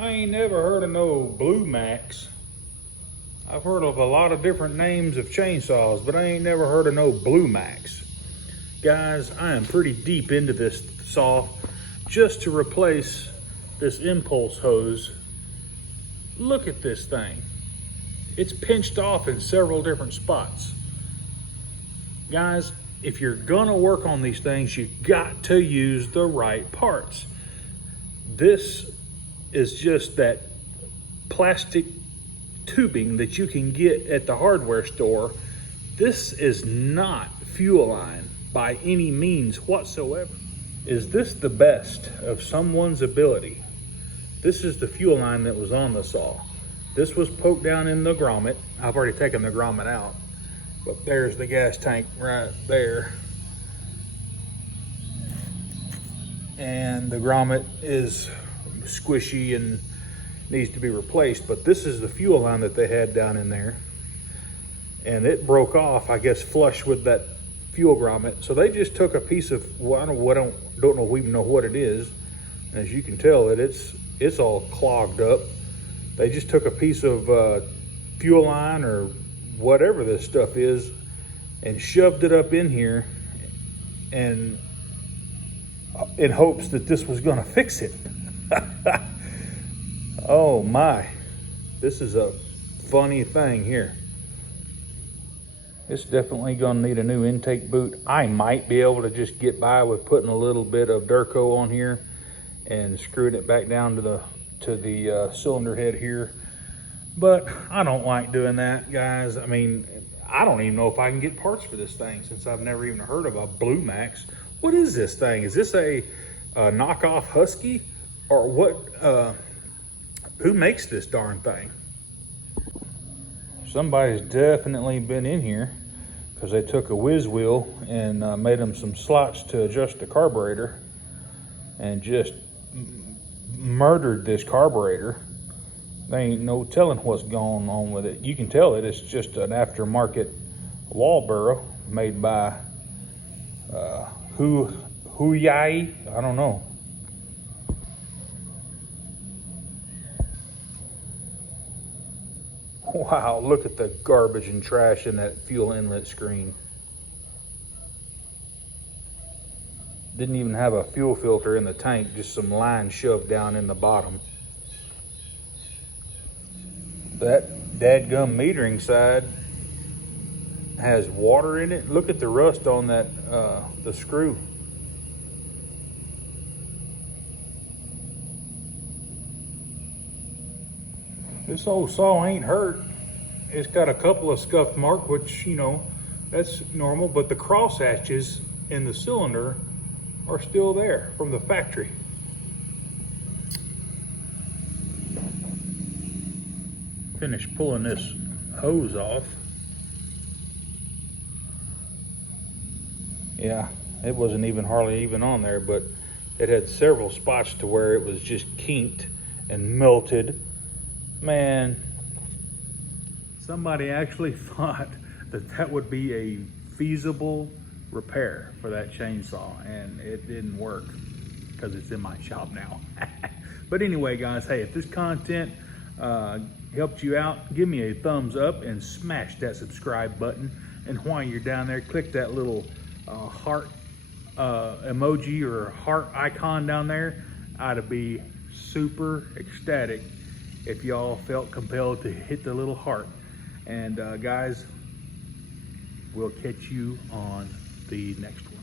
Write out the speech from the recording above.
I ain't never heard of no Bluemax. I've heard of a lot of different names of chainsaws, but I ain't never heard of no Bluemax. Guys, I am pretty deep into this saw just to replace this impulse hose. Look at this thing. It's pinched off in several different spots. Guys, if you're gonna work on these things, you got to use the right parts. This is just that plastic tubing that you can get at the hardware store. This is not fuel line by any means whatsoever. Is this the best of someone's ability? This is the fuel line that was on the saw. This was poked down in the grommet. I've already taken the grommet out, but there's the gas tank right there. And the grommet is squishy and needs to be replaced, but this is the fuel line that they had down in there. And it broke off, I guess, flush with that fuel grommet. So they just took a piece of, well, I don't know if we even know what it is. As you can tell, that it's all clogged up. They just took a piece of fuel line or whatever this stuff is and shoved it up in here, and in hopes that this was gonna fix it. Oh my, this is a funny thing here. It's definitely gonna need a new intake boot. I might be able to just get by with putting a little bit of Durco on here and screwing it back down to the cylinder head here. But I don't like doing that, guys. I mean, I don't even know if I can get parts for this thing since I've never even heard of a Bluemax. What is this thing? Is this a knockoff Husky or what? Who makes this darn thing? Somebody's definitely been in here because they took a whiz wheel and made them some slots to adjust the carburetor and just murdered this carburetor. There ain't no telling what's going on with it. You can tell that it's just an aftermarket wall burrow made by Huyai, I don't know. Wow, look at the garbage and trash in that fuel inlet screen. Didn't even have a fuel filter in the tank, just some line shoved down in the bottom. That dadgum metering side has water in it. Look at the rust on that, the screw. This old saw ain't hurt. It's got a couple of scuff marks, which, you know, that's normal, but the cross hatches in the cylinder are still there from the factory. Finished pulling this hose off. Yeah, it wasn't even hardly even on there, but it had several spots to where it was just kinked and melted. Man, somebody actually thought that that would be a feasible repair for that chainsaw, and it didn't work because it's in my shop now. But anyway, guys, hey, if this content helped you out, give me a thumbs up and smash that subscribe button. And while you're down there, click that little heart emoji or heart icon down there. I'd be super ecstatic if y'all felt compelled to hit the little heart. And guys, we'll catch you on the next one.